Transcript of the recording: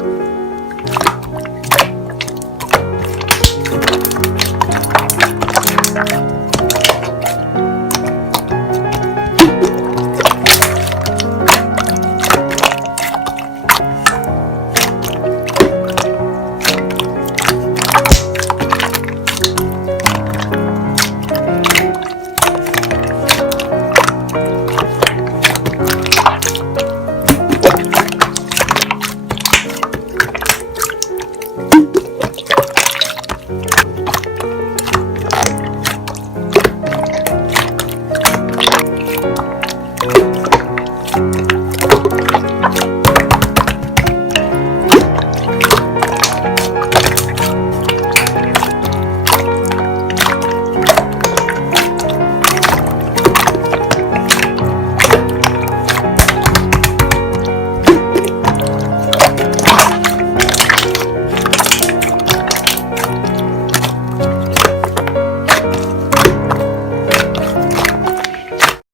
Thank you.